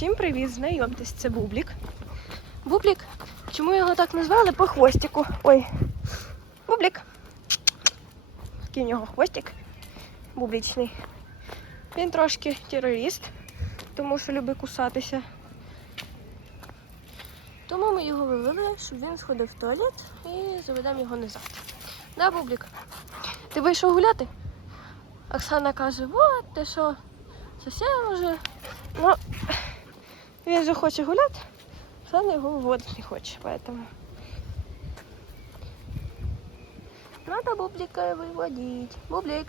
Всім привіт, знайомтесь, це Бублік. Бублік, чому його так назвали? По хвостику. Ой. Бублік. Такий у нього хвостик бублічний. Він трошки терорист, тому що любить кусатися. Тому ми його вивели, щоб він сходив в туалет і заведемо його назад. Да, Бублік? Ти вийшов гуляти? Оксана каже, от ти що, совсем уже. Ну, він же хоче гуляти, Оксана його виводити не хоче, поэтому. Надо Бублика выводить. Бублик.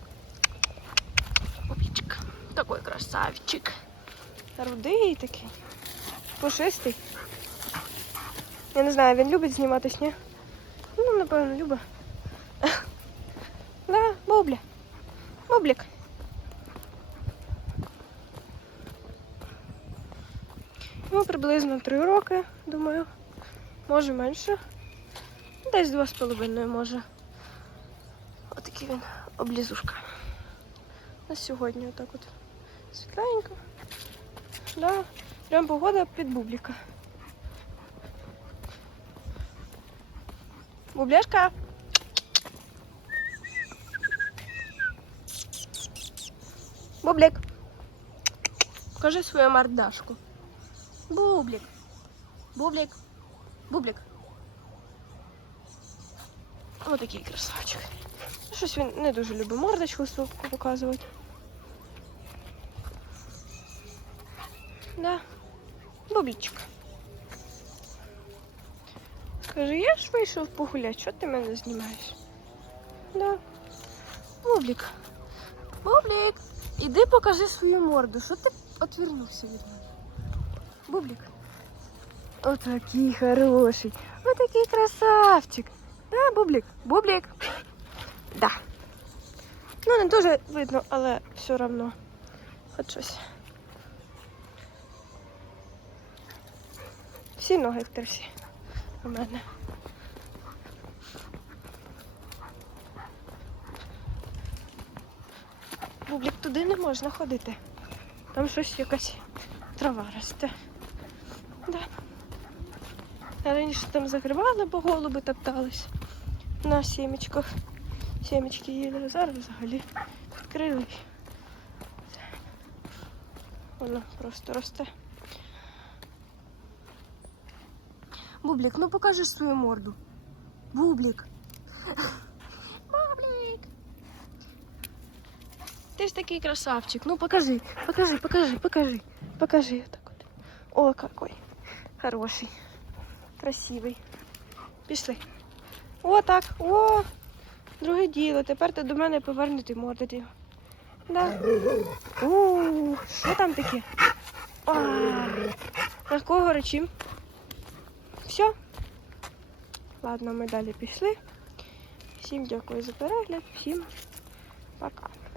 Бубличек. Такой красавчик. Рудий такий. Пушистий. Я не знаю, він любить зніматись, ні? Ну, напевно, любить. Да, Бубля. Бублик. Йому приблизно три роки, думаю. Може менше. Десь два з половиною може. Отакий він облізушка. На сьогодні отак от. Світленько. Да. Прям погода під бубліка. Бубляшка. Бублик. Покажи свою мордашку. Бублик. Бублик. Бублик. Ось такий красавчик. Щось він не дуже любить мордочку свою показувати. Да. Бублічик. Скажи, я ж вийшов погуляти, що ти мене знімаєш? Да. Бублік. Бублік. Іди покажи свою морду. Що ти отвернувся від мене? Бублік. Отакий хороший. Отакий красавчик. Да, Бублік? Бублік. Да. Ну, не дуже видно, але все одно. Хоч щось. Всі ноги в у мене. Бублік, туди не можна ходити. Там щось якась трава росте. Да. Раніше там закривала, бо голуби топтались на сімечках. Сімечки їли, а зараз взагалі відкрили. Воно просто росте. Бублік, ну покажи свою морду. Бублік. Ти ж такий красавчик. Ну покажи, покажи, покажи, покажи. Покажи так от. О, какой. Хороший. Красивий. Пішли. О, так. О, друге діло. Тепер ти до мене повернути мордити. Да. У, що там таке? А, на кого речим? Все. Ладно, ми далі пішли. Всім дякую за перегляд, всім пока.